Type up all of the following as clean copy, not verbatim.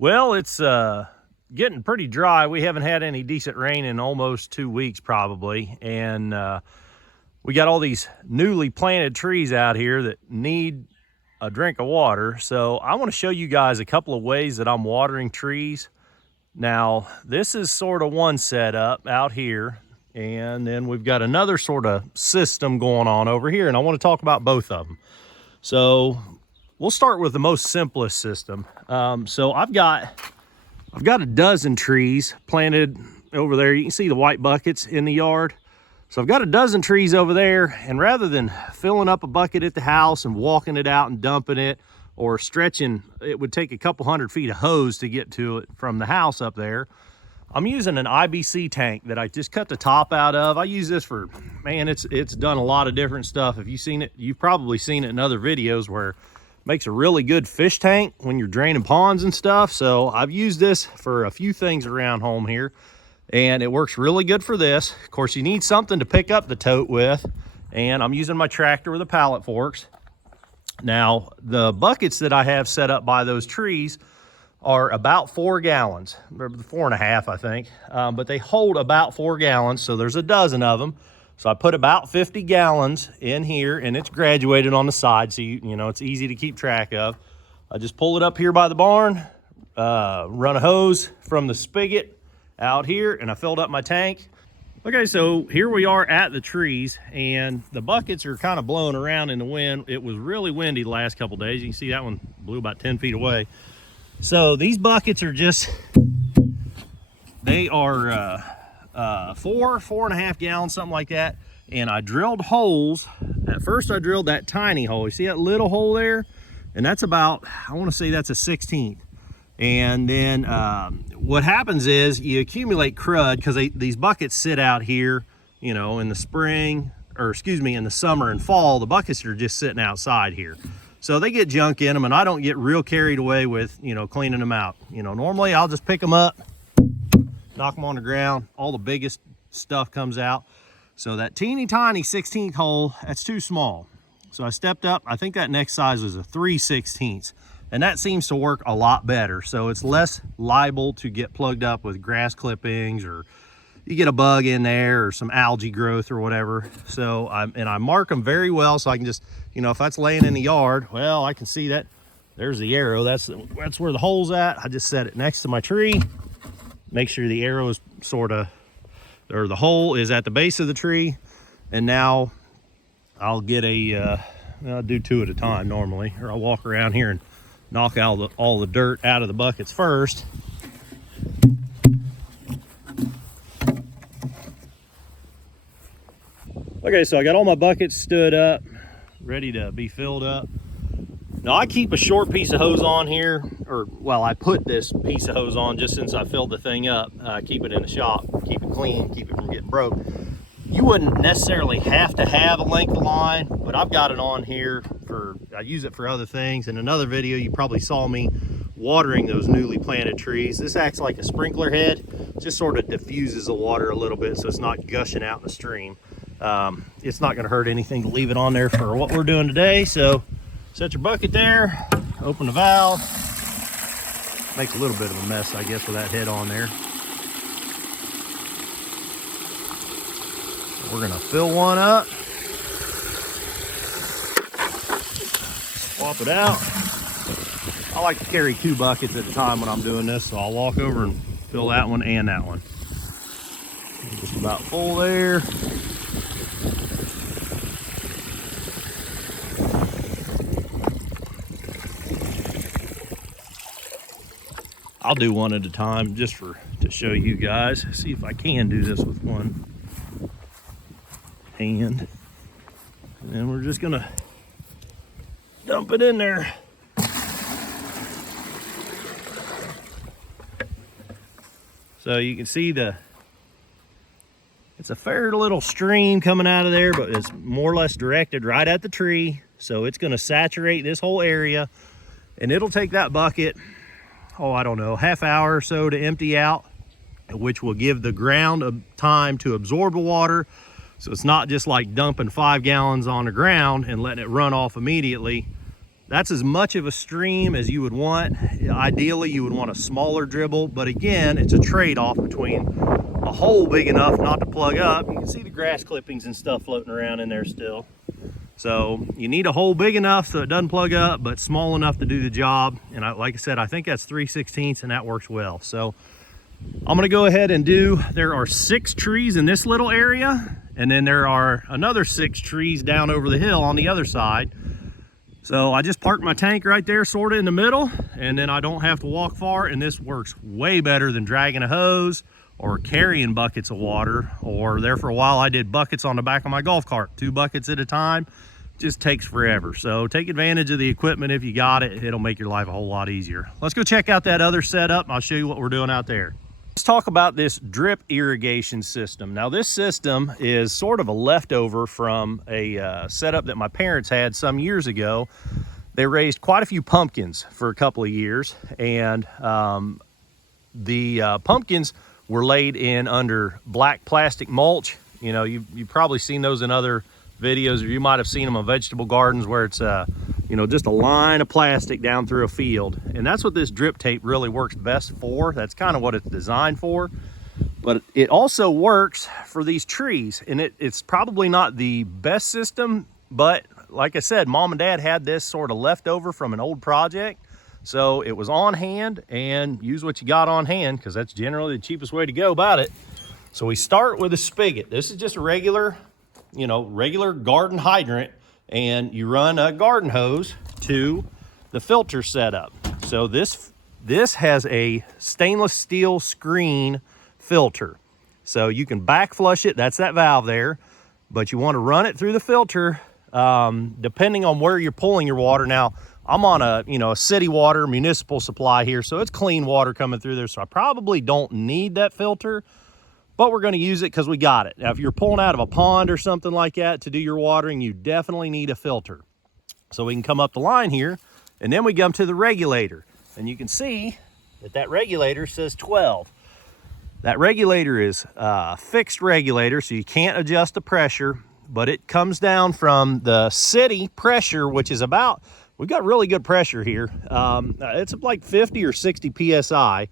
Well, it's getting pretty dry. We haven't had any decent rain in almost 2 weeks probably. And we got all these newly planted trees out here that need a drink of water. So I want to show you guys a couple of ways that I'm watering trees. Now, this is sort of one setup out here. And then we've got another sort of system going on over here. And I want to talk about both of them. So we'll start with the most simplest system. So I've got a dozen trees planted over there. You can see the white buckets in the yard. So I've got a dozen trees over there, and rather than filling up a bucket at the house and walking it out and dumping it, or stretching, it would take a couple 100 feet of hose to get to it from the house up there. I'm using an IBC tank that I just cut the top out of. I use this for, man, it's done a lot of different stuff. If you've seen it, you've probably seen it in other videos where it makes a really good fish tank when you're draining ponds and stuff. So I've used this for a few things around home here, and it works really good for this. Of course, you need something to pick up the tote with, and I'm using my tractor with the pallet forks. Now, the buckets that I have set up by those trees are about 4 gallons, 4.5, I think, but they hold about 4 gallons. So there's a dozen of them. So I put about 50 gallons in here, and it's graduated on the side. So, you know, it's easy to keep track of. I just pull it up here by the barn, run a hose from the spigot out here, and I filled up my tank. Okay, so here we are at the trees, and the buckets are kind of blowing around in the wind. It was really windy the last couple days. You can see that one blew about 10 feet away. So these buckets are just, they are 4.5 gallons, something like that. And I drilled holes. At first I drilled that tiny hole. You see that little hole there? And that's about, I want to say that's a 16th. And then what happens is you accumulate crud because these buckets sit out here, you know, in the spring, or excuse me, in the summer and fall. The buckets are just sitting outside here. So they get junk in them, and I don't get real carried away with, you know, cleaning them out. You know, normally I'll just pick them up, knock them on the ground. All the biggest stuff comes out. So that teeny tiny 16th hole, that's too small. So I stepped up. I think that next size was a 3/16, and that seems to work a lot better. So it's less liable to get plugged up with grass clippings, or you get a bug in there, or some algae growth or whatever. So I mark them very well, so I can just, you know, if that's laying in the yard, well, I can see that there's the arrow. That's where the hole's at. I just set it next to my tree. Make sure the arrow is sort of, or the hole is at the base of the tree. And now I'll get I'll do 2 at a time normally, or I'll walk around here and knock out all the dirt out of the buckets first. Okay, so I got all my buckets stood up, ready to be filled up. Now I keep a short piece of hose on here, or well, I put this piece of hose on just since I filled the thing up. Keep it in the shop, keep it clean, keep it from getting broke. You wouldn't necessarily have to have a length of line, but I've got it on here I use it for other things. In another video, you probably saw me watering those newly planted trees. This acts like a sprinkler head, just sort of diffuses the water a little bit so it's not gushing out in the stream. It's not going to hurt anything to leave it on there for what we're doing today. So set your bucket there, open the valve. Makes a little bit of a mess, I guess, with that head on there. We're going to fill one up, swap it out. I like to carry 2 buckets at a time when I'm doing this, so I'll walk over and fill that one and that one. Just about full there. I'll do one at a time just to show you guys. See if I can do this with one hand. And then we're just gonna dump it in there. So you can see it's a fair little stream coming out of there, but it's more or less directed right at the tree. So it's gonna saturate this whole area, and it'll take that bucket, oh, I don't know, half hour or so to empty out, which will give the ground time to absorb the water. So it's not just like dumping 5 gallons on the ground and letting it run off immediately. That's as much of a stream as you would want. Ideally, you would want a smaller dribble, but again, it's a trade-off between a hole big enough not to plug up. You can see the grass clippings and stuff floating around in there still. So you need a hole big enough so it doesn't plug up, but small enough to do the job. And like I said, I think that's 3/16 and that works well. So I'm gonna go ahead and there are 6 trees in this little area, and then there are another 6 trees down over the hill on the other side. So I just parked my tank right there, sort of in the middle, and then I don't have to walk far, and this works way better than dragging a hose or carrying buckets of water. Or there for a while I did buckets on the back of my golf cart, 2 buckets at a time. Just takes forever. So take advantage of the equipment if you got it. It'll make your life a whole lot easier. Let's go check out that other setup. I'll show you what we're doing out there. Let's talk about this drip irrigation system. Now this system is sort of a leftover from a setup that my parents had some years ago. They raised quite a few pumpkins for a couple of years, and the pumpkins were laid in under black plastic mulch. You know, you've probably seen those in other videos, or you might have seen them on vegetable gardens where it's you know, just a line of plastic down through a field. And that's what this drip tape really works best for. That's kind of what it's designed for. But it also works for these trees, and it's probably not the best system, but like I said, Mom and Dad had this sort of left over from an old project, so it was on hand, and use what you got on hand, because that's generally the cheapest way to go about it. So we start with a spigot. This is just a regular, you know, regular garden hydrant, and you run a garden hose to the filter setup. So this has a stainless steel screen filter. So you can back flush it, that's that valve there, but you want to run it through the filter depending on where you're pulling your water. Now, I'm on a city water municipal supply here, so it's clean water coming through there, so I probably don't need that filter, but we're going to use it because we got it. Now, if you're pulling out of a pond or something like that to do your watering, you definitely need a filter. So we can come up the line here, and then we come to the regulator, and you can see that regulator says 12. That regulator is a fixed regulator, so you can't adjust the pressure, but it comes down from the city pressure, which is about, we've got really good pressure here. It's like 50 or 60 PSI.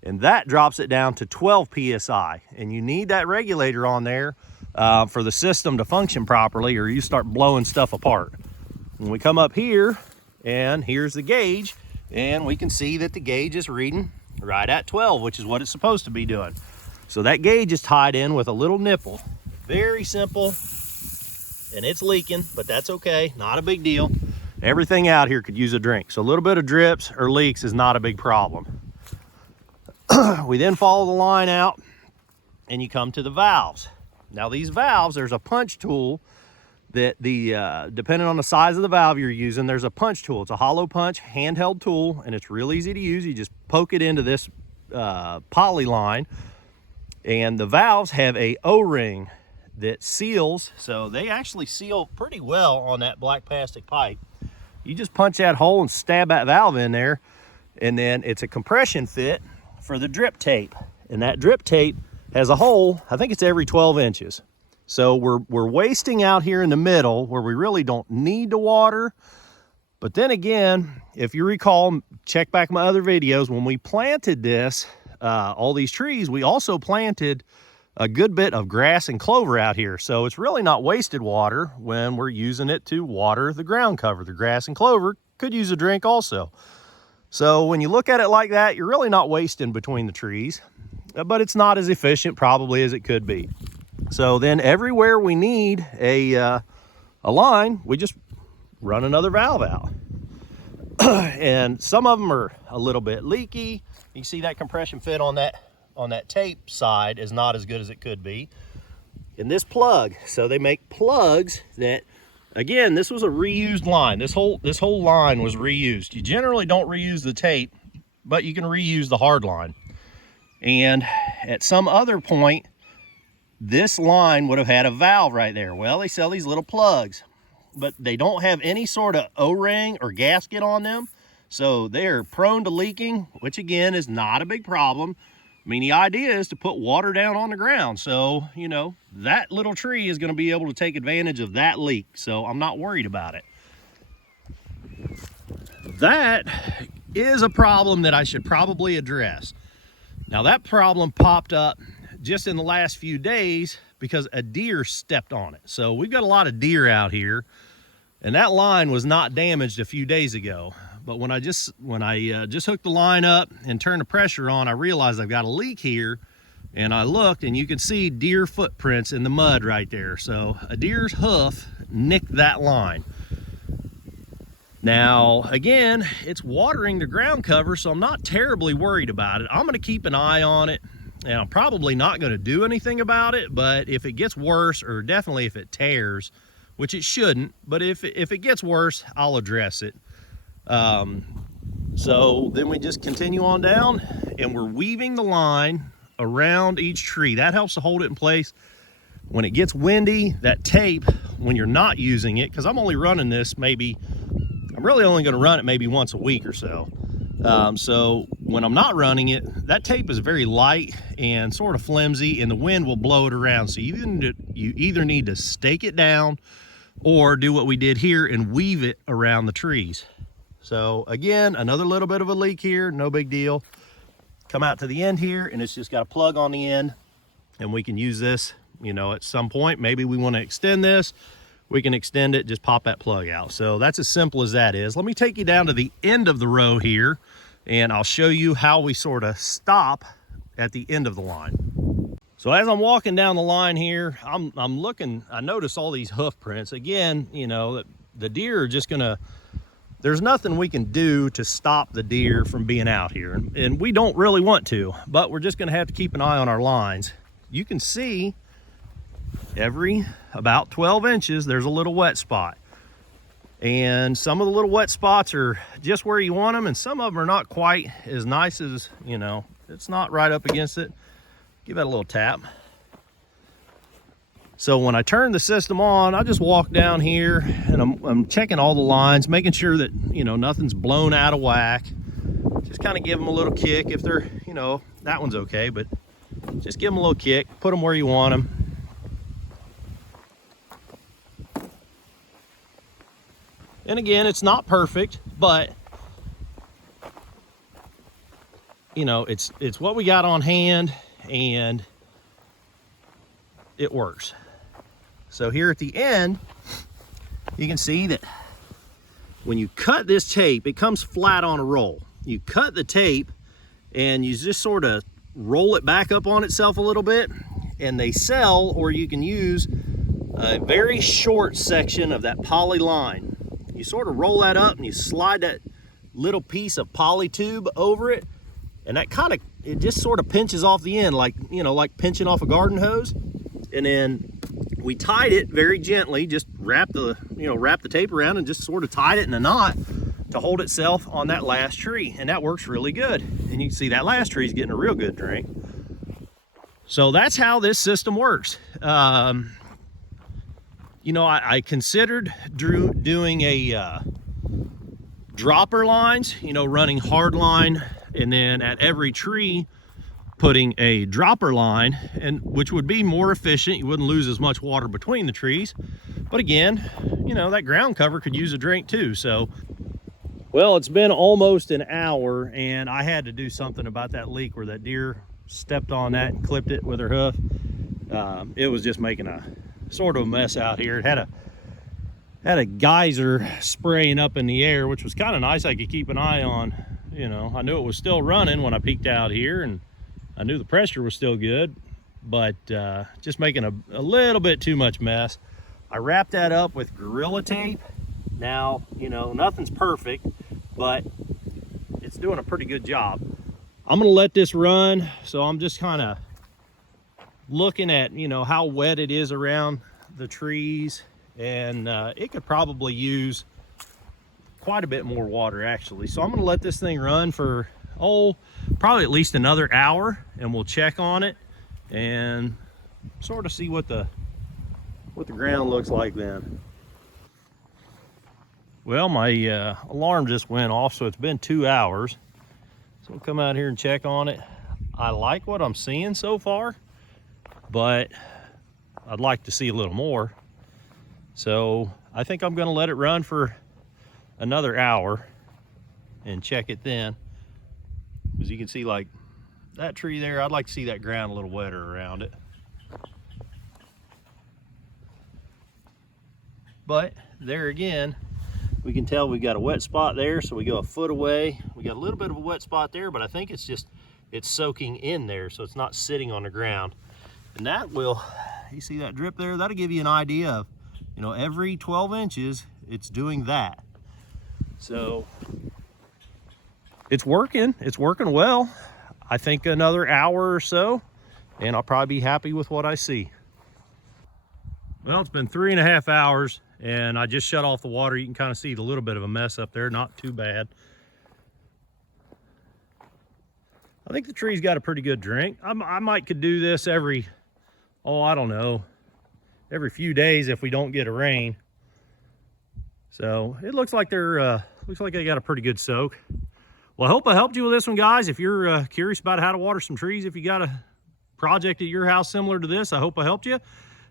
And that drops it down to 12 PSI. And you need that regulator on there for the system to function properly, or you start blowing stuff apart. When we come up here, and here's the gauge, and we can see that the gauge is reading right at 12, which is what it's supposed to be doing. So that gauge is tied in with a little nipple. Very simple, and it's leaking, but that's okay, not a big deal. Everything out here could use a drink. So a little bit of drips or leaks is not a big problem. We then follow the line out, and you come to the valves. Now these valves, there's a punch tool that depending on the size of the valve you're using, there's a punch tool. It's a hollow punch handheld tool, and it's real easy to use. You just poke it into this poly line, and the valves have a O-ring that seals, so they actually seal pretty well on that black plastic pipe. You just punch that hole and stab that valve in there, and then it's a compression fit for the drip tape, and that drip tape has a hole, I think it's every 12 inches. So we're wasting out here in the middle where we really don't need to water. But then again, if you recall, check back my other videos, when we planted this, all these trees, we also planted a good bit of grass and clover out here. So it's really not wasted water when we're using it to water the ground cover. The grass and clover could use a drink also. So when you look at it like that, you're really not wasting between the trees, but it's not as efficient probably as it could be. So then everywhere we need a line, we just run another valve out. And some of them are a little bit leaky. You see that compression fit on that tape side is not as good as it could be. And this plug, so they make plugs that, again, this was a reused line. This whole line was reused. You generally don't reuse the tape, but you can reuse the hard line. And at some other point, this line would have had a valve right there. Well, they sell these little plugs, but they don't have any sort of O-ring or gasket on them. So they're prone to leaking, which again is not a big problem. I mean, the idea is to put water down on the ground. So, you know, that little tree is going to be able to take advantage of that leak. So I'm not worried about it. that is a problem that I should probably address. Now that problem popped up just in the last few days because a deer stepped on it. So we've got a lot of deer out here, and that line was not damaged a few days ago. But when I just hooked the line up and turned the pressure on, I realized I've got a leak here, and I looked and you can see deer footprints in the mud right there. So a deer's hoof nicked that line. Now, again, it's watering the ground cover, so I'm not terribly worried about it. I'm gonna keep an eye on it, and I'm probably not gonna do anything about it, but if it gets worse, or definitely if it tears, which it shouldn't, but if it gets worse, I'll address it. So then we just continue on down, and we're weaving the line around each tree. That helps to hold it in place. When it gets windy, that tape, when you're not using it, because I'm only running this I'm really only going to run it maybe once a week or so. So when I'm not running it, that tape is very light and sort of flimsy, and the wind will blow it around. So you either need to stake it down or do what we did here and weave it around the trees. So again, another little bit of a leak here, no big deal. Come out to the end here, and it's just got a plug on the end, and we can use this, you know, at some point. Maybe we want to extend this. We can extend it, just pop that plug out. So that's as simple as that is. Let me take you down to the end of the row here, and I'll show you how we sort of stop at the end of the line. So as I'm walking down the line here, I'm looking, I notice all these hoof prints. Again, you know, the deer are just gonna, there's nothing we can do to stop the deer from being out here. And we don't really want to, but we're just gonna have to keep an eye on our lines. You can see every about 12 inches, there's a little wet spot. And some of the little wet spots are just where you want them, and some of them are not quite as nice as, you know, it's not right up against it. Give that a little tap. So when I turn the system on, I just walk down here and I'm checking all the lines, making sure that, you know, nothing's blown out of whack. Just kind of give them a little kick if they're, you know, that one's okay, but just give them a little kick, put them where you want them. And again, it's not perfect, but you know, it's what we got on hand, and it works. So here at the end, you can see that when you cut this tape, it comes flat on a roll. You cut the tape and you just sort of roll it back up on itself a little bit, and they sell, or you can use a very short section of that poly line. You sort of roll that up and you slide that little piece of poly tube over it, and that kind of, it just sort of pinches off the end, like, you know, like pinching off a garden hose. And then we tied it very gently, just wrap the tape around and just sort of tied it in a knot to hold itself on that last tree. And that works really good. And you can see that last tree is getting a real good drink. So that's how this system works. You know, I considered doing a dropper lines, you know, running hard line, and then at every tree putting a dropper line, and which would be more efficient. You wouldn't lose as much water between the trees. But again, you know, that ground cover could use a drink too. So, well, it's been almost an hour, and I had to do something about that leak where that deer stepped on that and clipped it with her hoof. It was just making a sort of a mess out here. It had a geyser spraying up in the air, which was kind of nice. I could keep an eye on, you know, I knew it was still running when I peeked out here, and I knew the pressure was still good, but just making a little bit too much mess. I wrapped that up with Gorilla Tape. Now, you know, nothing's perfect, but it's doing a pretty good job. I'm gonna let this run, so I'm just kind of looking at, you know, how wet it is around the trees, and it could probably use quite a bit more water actually. So I'm gonna let this thing run for, probably at least another hour, and we'll check on it and sort of see what the ground looks like then. Well, my alarm just went off, so it's been 2 hours. So we'll come out here and check on it. I like what I'm seeing so far, but I'd like to see a little more. So I think I'm gonna let it run for another hour, and check it then. As you can see, like that tree there, I'd like to see that ground a little wetter around it. But there again, we can tell we've got a wet spot there, so we go a foot away. We got a little bit of a wet spot there, but I think it's soaking in there, so it's not sitting on the ground. And that will, you see that drip there? That'll give you an idea of, you know, every 12 inches, it's doing that. So it's working well. I think another hour or so, and I'll probably be happy with what I see. Well, it's been 3.5 hours, and I just shut off the water. You can kind of see the little bit of a mess up there, not too bad. I think the tree's got a pretty good drink. I might could do this every, I don't know, every few days if we don't get a rain. So it looks like they got a pretty good soak. Well, I hope I helped you with this one, guys. If you're curious about how to water some trees, if you got a project at your house similar to this, I hope I helped you.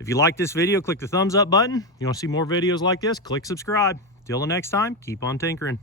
If you like this video, click the thumbs up button. You want to see more videos like this, click subscribe. Till the next time, keep on tinkering.